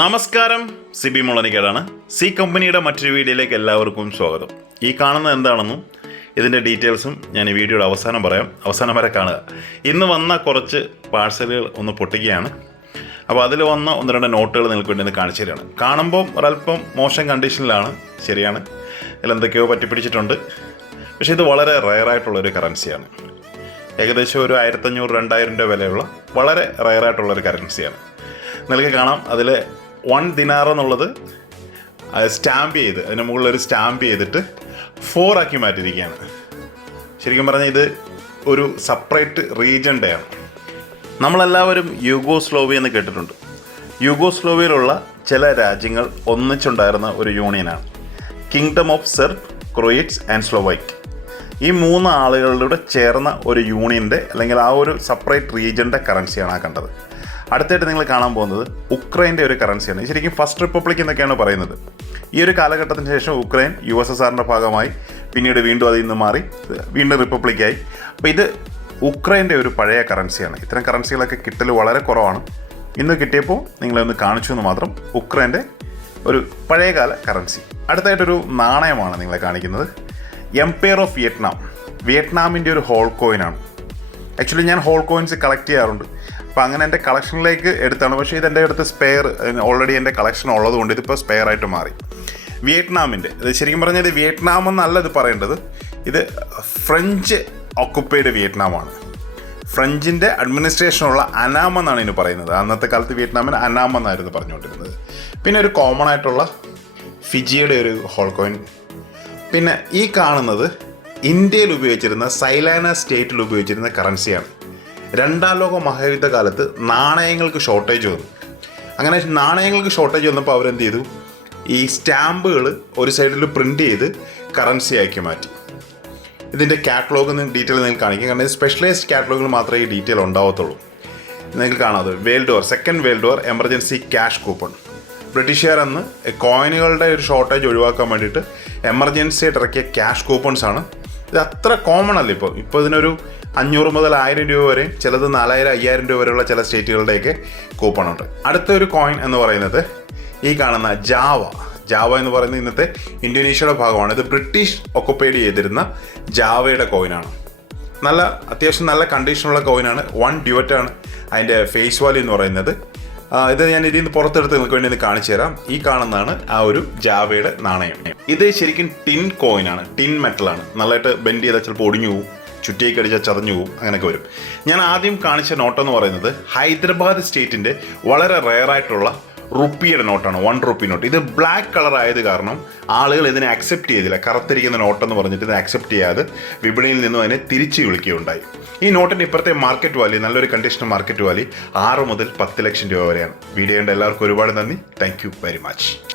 നമസ്കാരം. സിബി മുളനിക്കേടാണ് സി കമ്പനിയുടെ മറ്റൊരു വീഡിയോയിലേക്ക് എല്ലാവർക്കും സ്വാഗതം. ഈ കാണുന്നത് എന്താണെന്നും ഇതിന്റെ ഡീറ്റെയിൽസും ഞാൻ ഈ വീഡിയോയുടെ അവസാനം പറയാം. അവസാനം വരെ കാണുക. ഇന്ന് വന്ന കുറച്ച് പാഴ്സലുകൾ ഒന്ന് പൊട്ടിക്കുകയാണ്. അപ്പോൾ അതിൽ വന്ന ഒന്ന് രണ്ട് നോട്ടുകൾ നിങ്ങൾക്ക് വേണ്ടി ഒന്ന് കാണിച്ചു തരികയാണ് കാണുമ്പോൾ ഒരല്പം മോശം കണ്ടീഷനിലാണ്. ശരിയാണ്. ഇതിലെന്തൊക്കെയോ പറ്റിപ്പിടിച്ചിട്ടുണ്ട്. പക്ഷേ ഇത് വളരെ റയറായിട്ടുള്ളൊരു കറൻസിയാണ്. ഏകദേശം ഒരു ആയിരത്തഞ്ഞൂറ് രണ്ടായിരം രൂപ വിലയുള്ള വളരെ റയറായിട്ടുള്ളൊരു കറൻസിയാണ്. നിങ്ങൾക്ക് കാണാം. അതിൽ വൺ ദിനാർ എന്നുള്ളത് സ്റ്റാമ്പ് ചെയ്ത് അതിന് മുകളിൽ ഒരു സ്റ്റാമ്പ് ചെയ്തിട്ട് ഫോർ ആക്കി മാറ്റിയിരിക്കുകയാണ്. ശരിക്കും പറഞ്ഞാൽ ഇത് ഒരു സെപ്പറേറ്റ് റീജന്റെ ആണ്. നമ്മളെല്ലാവരും യൂഗോസ്ലോവിയ എന്ന് കേട്ടിട്ടുണ്ട്. യൂഗോസ്ലോവിയയിലുള്ള ചില രാജ്യങ്ങൾ ഒന്നിച്ചുണ്ടായിരുന്ന ഒരു യൂണിയനാണ് kingdom of Serb Croats and Slovenes ഈ മൂന്ന് ആളുകളുടെ ചേർന്ന ഒരു യൂണിയന്റെ അല്ലെങ്കിൽ ആ ഒരു സെപ്പറേറ്റ് റീജിയന്റെ കറൻസിയാണ് ആ കണ്ടത്. അടുത്തായിട്ട് നിങ്ങൾ കാണാൻ പോകുന്നത് ഉക്രൈന്റെ ഒരു കറൻസിയാണ് ശരിക്കും ഫസ്റ്റ് റിപ്പബ്ലിക് എന്നൊക്കെയാണ് പറയുന്നത്. ഈ ഒരു കാലഘട്ടത്തിന് ശേഷം ഉക്രൈൻ യു എസ് എസ് ആറിന്റെ ഭാഗമായി പിന്നീട് വീണ്ടും അതിൽ നിന്ന് മാറി വീണ്ടും റിപ്പബ്ലിക്കായി അപ്പോൾ ഇത് ഉക്രൈന്റെ ഒരു പഴയ കറൻസിയാണ് ഇത്തരം കറൻസികളൊക്കെ കിട്ടൽ വളരെ കുറവാണ്. ഇന്ന് കിട്ടിയപ്പോൾ നിങ്ങളൊന്ന് കാണിച്ചു എന്ന് മാത്രം ഉക്രൈന്റെ ഒരു പഴയകാല കറൻസി അടുത്തായിട്ടൊരു നാണയമാണ് നിങ്ങളെ കാണിക്കുന്നത്. എംപയർ ഓഫ് വിയറ്റ്നാം വിയറ്റ്നാമിന്റെ ഒരു ഹോൾ കോയിനാണ് ആക്ച്വലി ഞാൻ ഹോൾ കോയിൻസ് കളക്ട് ചെയ്യാറുണ്ട്. അപ്പോൾ അങ്ങനെ എന്റെ കളക്ഷനിലേക്ക് എടുത്താണ്. പക്ഷേ ഇത് എന്റെ അടുത്ത് സ്പെയർ ഓൾറെഡി എന്റെ കളക്ഷൻ ഉള്ളതുകൊണ്ട് ഇതിപ്പോൾ സ്പെയർ ആയിട്ട് മാറി. വിയറ്റ്നാമിന്റെ ഇത് ശരിക്കും പറഞ്ഞാൽ ഇത് വിയറ്റ്നാം എന്നല്ല ഇത് പറയേണ്ടത്. ഇത് ഫ്രഞ്ച് ഓക്കുപ്പൈഡ് വിയറ്റ്നാമാണ്. ഫ്രഞ്ചിന്റെ അഡ്മിനിസ്ട്രേഷനുള്ള അനാം എന്നാണ് ഇതിന് പറയുന്നത്. അന്നത്തെ കാലത്ത് വിയറ്റ്നാമിന് അനാം എന്നായിരുന്നു പറഞ്ഞുകൊണ്ടിരുന്നത്. പിന്നെ ഒരു കോമൺ ആയിട്ടുള്ള ഫിജിയുടെ ഒരു ഹോൾ കോയിൻ പിന്നെ ഈ കാണുന്നത് ഇന്ത്യയിൽ ഉപയോഗിച്ചിരുന്ന സൈലാന സ്റ്റേറ്റിൽ ഉപയോഗിച്ചിരുന്ന കറൻസിയാണ് രണ്ടാം ലോക മഹായുദ്ധ കാലത്ത് നാണയങ്ങൾക്ക് ഷോർട്ടേജ് വന്നു. അങ്ങനെ നാണയങ്ങൾക്ക് ഷോർട്ടേജ് വന്നപ്പോൾ അവരെന്ത് ചെയ്തു ഈ സ്റ്റാമ്പുകൾ ഒരു സൈഡിൽ പ്രിന്റ് ചെയ്ത് കറൻസി ആക്കി മാറ്റി. ഇതിന്റെ കാറ്റലോഗ് ഡീറ്റെയിൽ നിങ്ങൾക്ക് കാണിക്കും. കാരണം സ്പെഷ്യലൈസ്ഡ് കാറ്റലോഗിൽ മാത്രമേ ഈ ഡീറ്റെയിൽ ഉണ്ടാവത്തുള്ളൂ. നിങ്ങൾക്ക് കാണാം world war second world war emergency cash coupon ബ്രിട്ടീഷുകാർ അന്ന് കോയിനുകളുടെ ഒരു ഷോർട്ടേജ് ഒഴിവാക്കാൻ വേണ്ടിയിട്ട് എമർജൻസി ആയിട്ട് ഇറക്കിയ ക്യാഷ് കൂപ്പൺസ് ആണ്. ഇത് അത്ര കോമൺ അല്ല ഇപ്പോൾ ഇപ്പോൾ ഇതിനൊരു അഞ്ഞൂറ് മുതൽ ആയിരം രൂപ വരെ ചിലത് നാലായിരം അയ്യായിരം രൂപ വരെയുള്ള ചില സ്റ്റേറ്റുകളുടെയൊക്കെ കൂപ്പൺ അടുത്തൊരു കോയിൻ എന്ന് പറയുന്നത് ഈ കാണുന്ന ജാവ ജാവ എന്ന് പറയുന്നത് ഇന്നത്തെ ഇന്തോനേഷ്യയുടെ ഭാഗമാണ്. ഇത് ബ്രിട്ടീഷ് ഒക്കുപ്പൈഡ് ചെയ്തിരുന്ന ജാവയുടെ കോയിനാണ് നല്ല അത്യാവശ്യം നല്ല കണ്ടീഷനുള്ള കോയിനാണ് വൺ ഡ്യൂറ്റ് ആണ് അതിന്റെ ഫേസ് വാല്യൂ എന്ന് പറയുന്നത്. ഇത് ഞാൻ ഇതിൽ നിന്ന് പുറത്തെടുത്ത് നിങ്ങൾക്ക് വേണ്ടി കാണിച്ചു തരാം. ഈ കാണുന്നതാണ് ആ ഒരു ജാവയുടെ നാണയം. ഇത് ശരിക്കും ടിൻ കോയിനാണ് ടിൻ മെറ്റലാണ് നല്ലതായിട്ട് ബെൻഡ് ചെയ്താൽ ചിലപ്പോൾ ഒടിഞ്ഞു പോകും. ചുറ്റിയൊക്കെ അടിച്ചാൽ ചതഞ്ഞു പോകും അങ്ങനെയൊക്കെ വരും. ഞാൻ ആദ്യം കാണിച്ച നോട്ട് എന്ന് പറയുന്നത് ഹൈദരാബാദ് സ്റ്റേറ്റിന്റെ വളരെ റെയറായിട്ടുള്ള റുപ്പിയുടെ നോട്ടാണ് വൺ റുപ്പി നോട്ട്. ഇത് ബ്ലാക്ക് കളർ ആയത് കാരണം ആളുകൾ ഇതിനെ അക്സെപ്റ്റ് ചെയ്തില്ല. കറുത്തിരിക്കുന്ന നോട്ടെന്ന് പറഞ്ഞിട്ട് ഇത് അക്സെപ്റ്റ് ചെയ്യാതെ വിപണിയിൽ നിന്നും അതിനെ തിരിച്ചു വിളിക്കുകയുണ്ടായി. ഈ നോട്ടിന്റെ ഇപ്പോഴത്തെ മാർക്കറ്റ് വാല്യൂ നല്ലൊരു കണ്ടീഷൻ മാർക്കറ്റ് വാല്യൂ ആറ് മുതൽ പത്ത് ലക്ഷം രൂപ വരെയാണ്. വീഡിയോ കണ്ട എല്ലാവർക്കും ഒരുപാട് നന്ദി. Thank very much